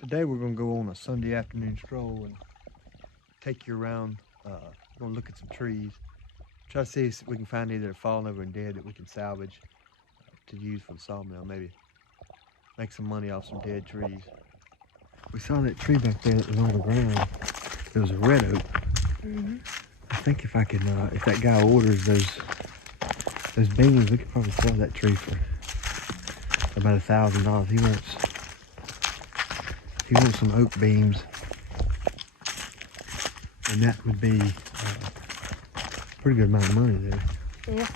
Today we're going to go on a Sunday afternoon stroll and take you around. We're going to look at some trees. Try to see if we can find any that are fallen over and dead that we can salvage to use for the sawmill. Maybe make some money off some dead trees. We saw that tree back there that was on the ground. It was a red oak. I think if I can, if that guy orders those beams, we could probably sell that tree for about $1,000. He wants some oak beams, and that would be a pretty good amount of money there. Yeah.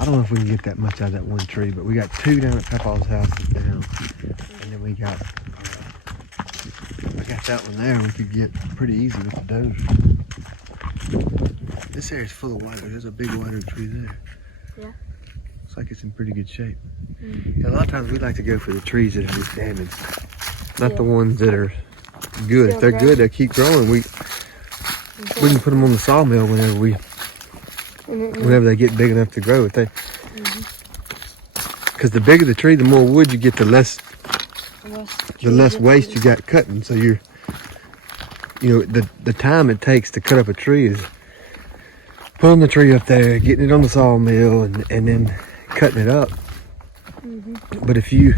I don't know if we can get that much out of that one tree, but we got two down at Papa's house down, and then we got I got that one there. We could get pretty easy with the dozer. This area's full of white oak. There's a big white oak tree there. Yeah. Looks like it's in pretty good shape. Yeah, a lot of times we like to go for the trees that are just damaged, not the ones that are good. If they're good, they keep growing. We can put them on the sawmill whenever they get big enough to grow. If they, because the bigger the tree, the more wood you get, the less waste you got cutting. So the time it takes to cut up a tree is pulling the tree up there, getting it on the sawmill, and then cutting it up. But if you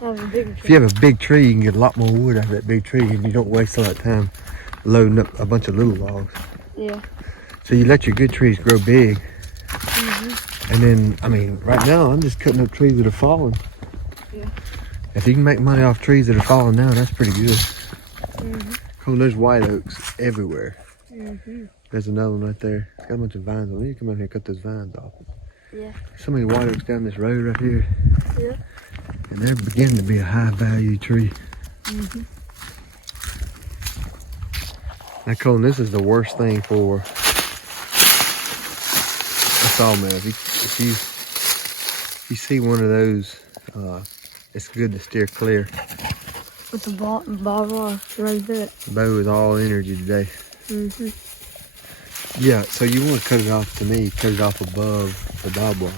have a big tree, you can get a lot more wood out of that big tree, and you don't waste all that time loading up a bunch of little logs. Yeah. So you let your good trees grow big. And then, I mean, right now I'm just cutting up trees that are falling. Yeah. If you can make money off trees that are falling now, that's pretty good. Oh, there's white oaks everywhere. There's another one right there. It's got a bunch of vines on it. You come out here and cut those vines off. Yeah. So many white oaks down this road right here. Yeah. And they're beginning to be a high value tree. Now, Colin, this is the worst thing for a sawmill. If you see one of those, it's good to steer clear. With the barbed wire right there. Bo is all energy today. Yeah, so you want to cut it off, to me, cut it off above the barbed wire.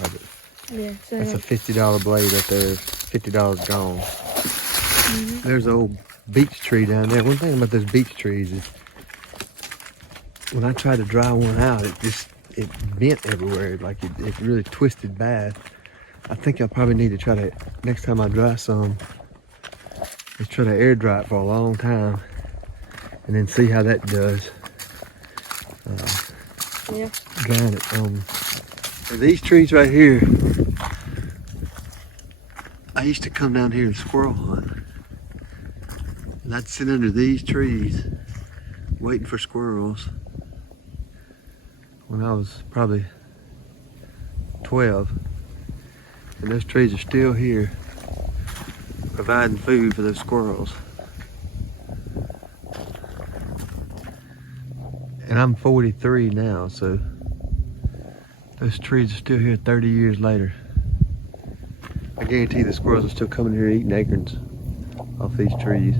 Yeah. So That's a $50 blade right there. $50 gone. There's an old beech tree down there. One thing about those beech trees is when I tried to dry one out, it bent everywhere. Like it really twisted bad. I think I probably need to try to, next time I dry some, is try to air dry it for a long time and then see how that does. Drying it. So these trees right here, I used to come down here and squirrel hunt. And I'd sit under these trees waiting for squirrels when I was probably 12. And those trees are still here providing food for those squirrels. And I'm 43 now, so those trees are still here 30 years later. I guarantee the squirrels are still coming here eating acorns off these trees.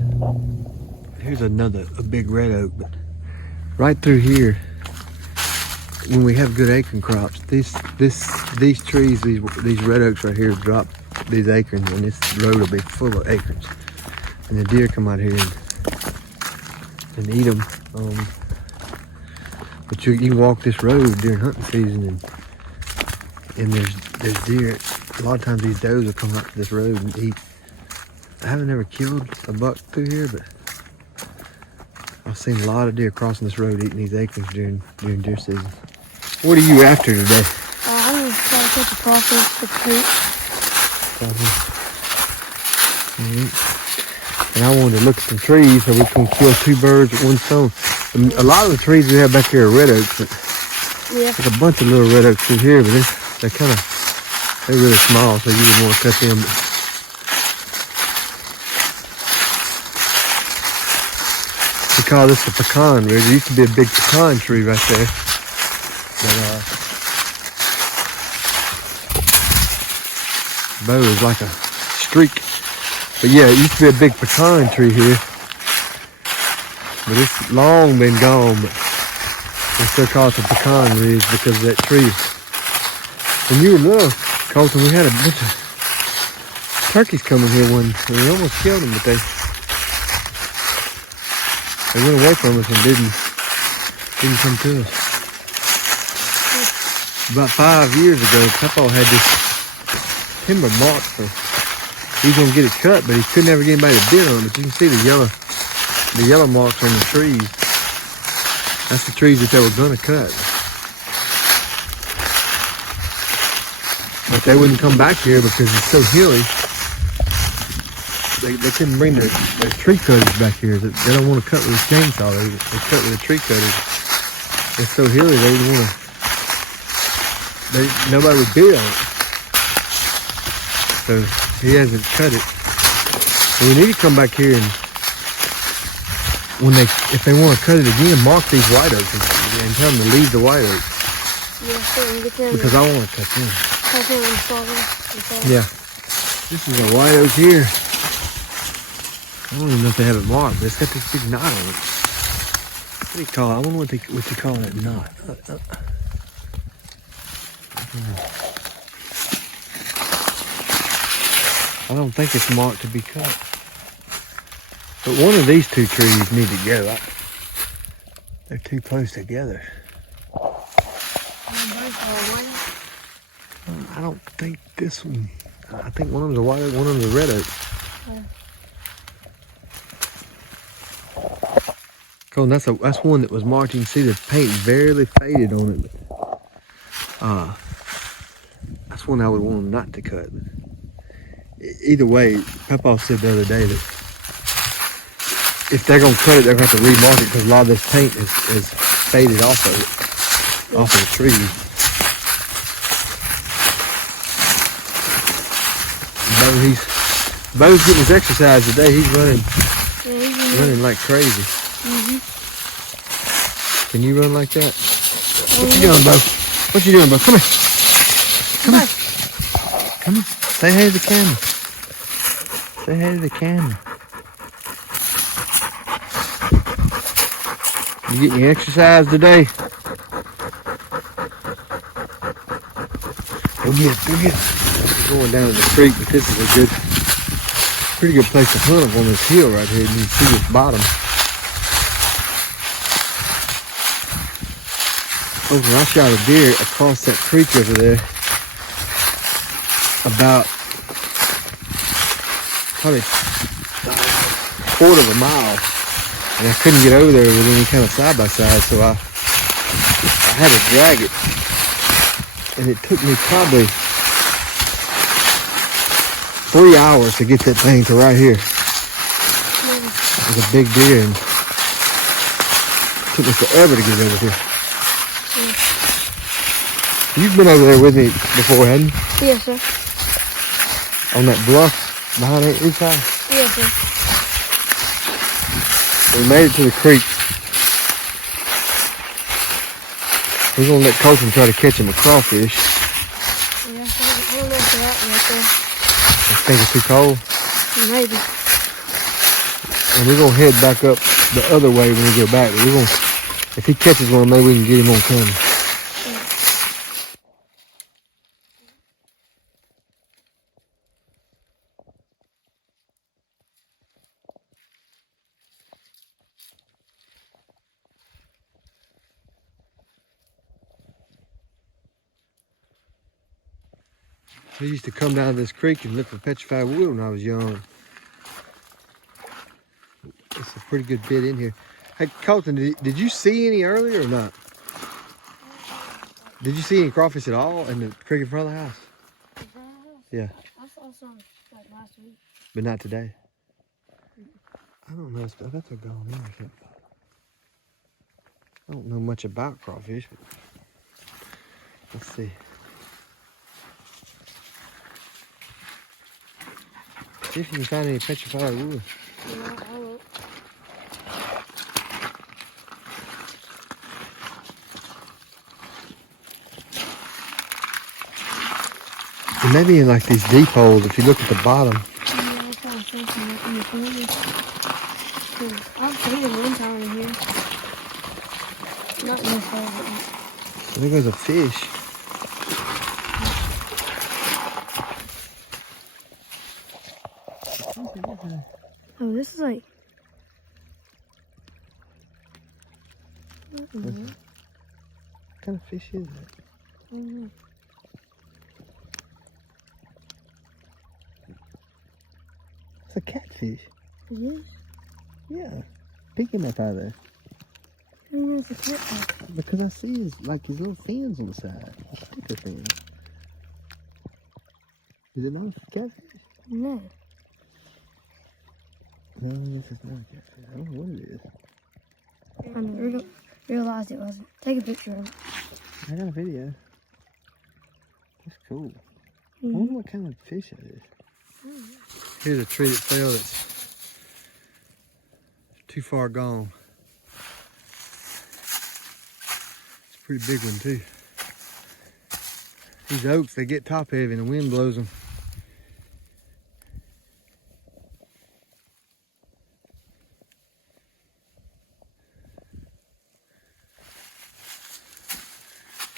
Here's a big red oak, but right through here, when we have good acorn crops, these trees, these red oaks right here drop these acorns, and this road will be full of acorns. And the deer come out here and eat them. But you can walk this road during hunting season, and there's deer. A lot of times these does will come out to this road and eat. I haven't ever killed a buck through here, but I've seen a lot of deer crossing this road eating these acorns during deer season. What are you after today? I'm going to try to catch a crawfish with the And I wanted to look at some trees so we can kill two birds with one stone. And a lot of the trees we have back here are red oaks, but there's a bunch of little red oaks through here, but they're really small, so you wouldn't want to cut them. We call this the pecan ridge. There used to be a big pecan tree right there. But Bo is like a streak. But yeah, it used to be a big pecan tree here. But it's long been gone, but they still call it the pecan ridge because of that tree. When you were little, Colton, we had a bunch of turkeys coming here one. We almost killed them, but they went away from us and didn't come to us. About 5 years ago, Papa had this timber marked for. He was gonna get it cut, but he couldn't ever get anybody to bid on it. But you can see the yellow marks on the trees. That's the trees that they were gonna cut. But they wouldn't come back here because it's so hilly. They couldn't bring their tree cutters back here. They don't want to cut with a chainsaw. They cut with a tree cutter. It's so hilly they didn't want to. Nobody would bid on it. So he hasn't cut it. So we need to come back here and if they want to cut it again, mark these white oaks and tell them to leave the white oaks. Yeah, so get them. Because I want to cut them. Cut them and fall them. Yeah. This is a white oak here. I don't even know if they have it marked, but it's got this big knot on it. What do you call it? I wonder what they call that knot. I don't think it's marked to be cut. But one of these two trees need to go. They're too close together. I don't think this one. I think one of them's a white oak, one of them's a red oak. Cool, and that's one that was marked. You can see the paint barely faded on it. That's one I would want them not to cut. Either way, Papa said the other day that if they're gonna cut it, they're gonna have to remark it because a lot of this paint is faded off of it, off of the tree. Bo's getting his exercise today. He's running like crazy. Can you run like that? What you doing, Bo? What you doing, Bo? Come here. Come here. Come here. Say hey to the camera. Say hey to the camera. You getting your exercise today? Go get it. Go get it. We're going down to the creek, but this is a pretty good place to hunt up on this hill right here. And you can see this bottom. Over, I shot a deer across that creek over there about probably a quarter of a mile, and I couldn't get over there with any kind of side-by-side, so I had to drag it, and it took me probably 3 hours to get that thing to right here. It was a big deer, and it took me forever to get over here. You've been over there with me before, hadn't you? Yes, sir. On that bluff behind each side? Yes, sir. We made it to the creek. We're gonna let Colton try to catch him a crawfish. Yeah, I don't know if that right there. I think it's too cold. Maybe. And we're gonna head back up the other way when we go back. If he catches one, maybe we can get him on camera. I used to come down this creek and look for petrified wood when I was young. It's a pretty good bit in here. Hey, Colton, did you see any earlier or not? Did you see any crawfish at all in the creek in front of the house? In front of the house? Yeah. I saw some like last week. But not today? I don't know. I bet they're gone in or something. I don't know much about crawfish, but let's see. See if you can find any petrified wood. Yeah, I will. And maybe in like these deep holes, if you look at the bottom. Yeah, I kind of think in the corner. I've seen it one time in here. Not in this hole. There goes a fish. Oh, this is like. What kind of fish is that? It's a catfish. Yeah. Yeah. Peeking up out of there. It's a catfish. Because I see his little fins on the side. Sticker fins. Is it not a catfish? No. No, I guess it's not a catfish. I don't know what it is. I never realized it wasn't. Take a picture of it. I got a video. That's cool. I wonder what kind of fish that is. Here's a tree that fell that's too far gone. It's a pretty big one too. These oaks, they get top heavy and the wind blows them.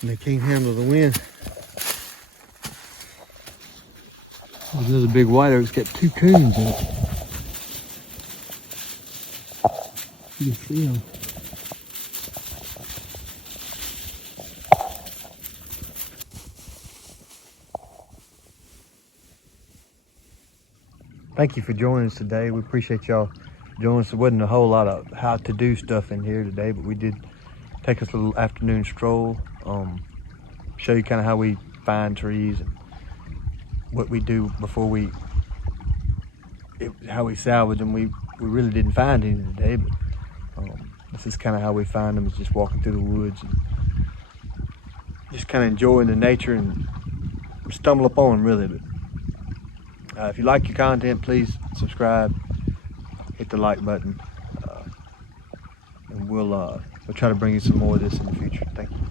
And they can't handle the wind. There's another big white oak. It's got 2 coons in it. You can see them. Thank you for joining us today. We appreciate y'all joining us. There wasn't a whole lot of how to do stuff in here today, but we did take us a little afternoon stroll. Show you kind of how we find trees and what we do before how we salvage them. We really didn't find any today, but this is kind of how we find them, is just walking through the woods and just kind of enjoying the nature and stumble upon them really. But if you like your content, please subscribe, hit the like button, and we'll try to bring you some more of this in the future. Thank you.